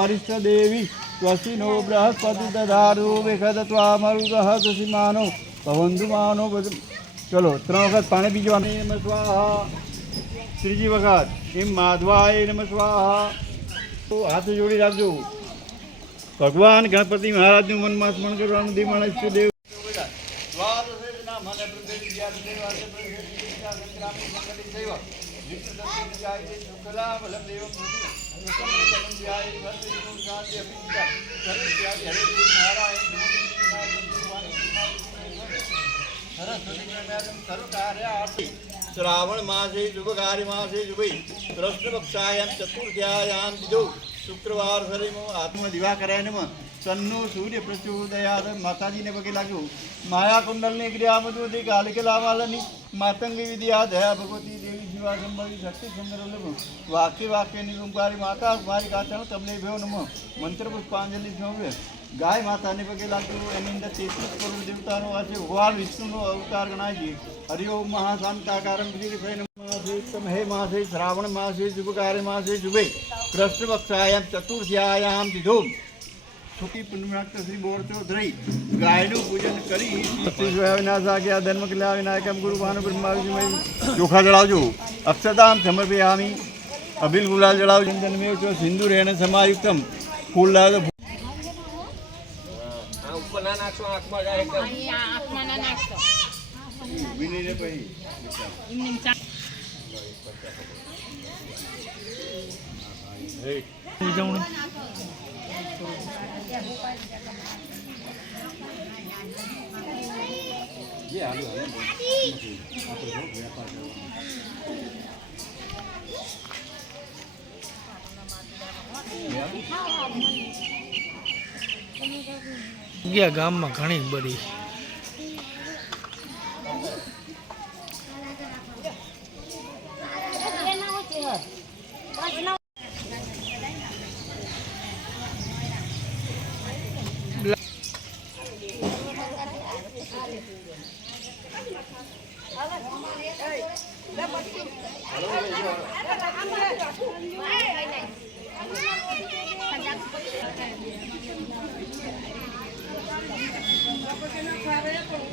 अरिष्ट देवी स्वस्ति नो बृहस्पति दधातु विखदत्वा मरुतः दशिमानो पवंदुमानो। चलो 3 वखत पानी पीजो। नमः स्वाहा। त्रीजी वखत एम माधवाय नमः स्वाहा। तो हाथ जोड़ी राखजो। भगवान गणपति महाराज मन में स्मरण करवानुं दिमण इष्टदेव श्रावण मासे शुभकार्य मासे शुभे कृष्ण पक्षायां चतुर्थ्यायां तिथौ शुक्रवार शरीर आत्मा दिवा कराय नमः। सन्नो सूर्य प्रचोदयात्। माताजी ने पगे लाग्यो। माया कुंडल ने क्रिया मधुदी काल के लावालनी मातंगी विद्या दया भगवती देवी शिवा संभवी शक्ति सुंदर वाक्य वाक्य निरूपकारी माता कुमारी काचन तबले भ्यो नमः। मंत्र पुष्पांजलि सोवे गाय माता ने पगे लाग्यो। एनी अंदर 33 करोड़ देवतानो वासे भगवान विष्णुनो अवतार गणाय छे। हरि ओम महाशांताकारं श्रीकृष्ण नमः। हे मासे श्रावण मासे शुभकार्य मासे शुभे कृष्ण पक्षायां चतुर्थ्यायां तिथौ छुट्टी पुण्यनाथ श्री बोर चौधरी गायनु पूजन करी विनाश आ गया धर्म कल्या विनायकम गुरु भानु ब्रह्मा विष्णु चोखा जड़ावजो। अक्षताम समर्पयामि। अबिल गुलाल जड़ाव चंदन में जो सिंदूर है समायुक्तम फूल लाग ऊपर ना नाखो आंख में जाए एकदम आंख में ना नाखो विनी रे भाई हे जाऊं ये आलू ગયા ગામમાં ઘણી બધી Apa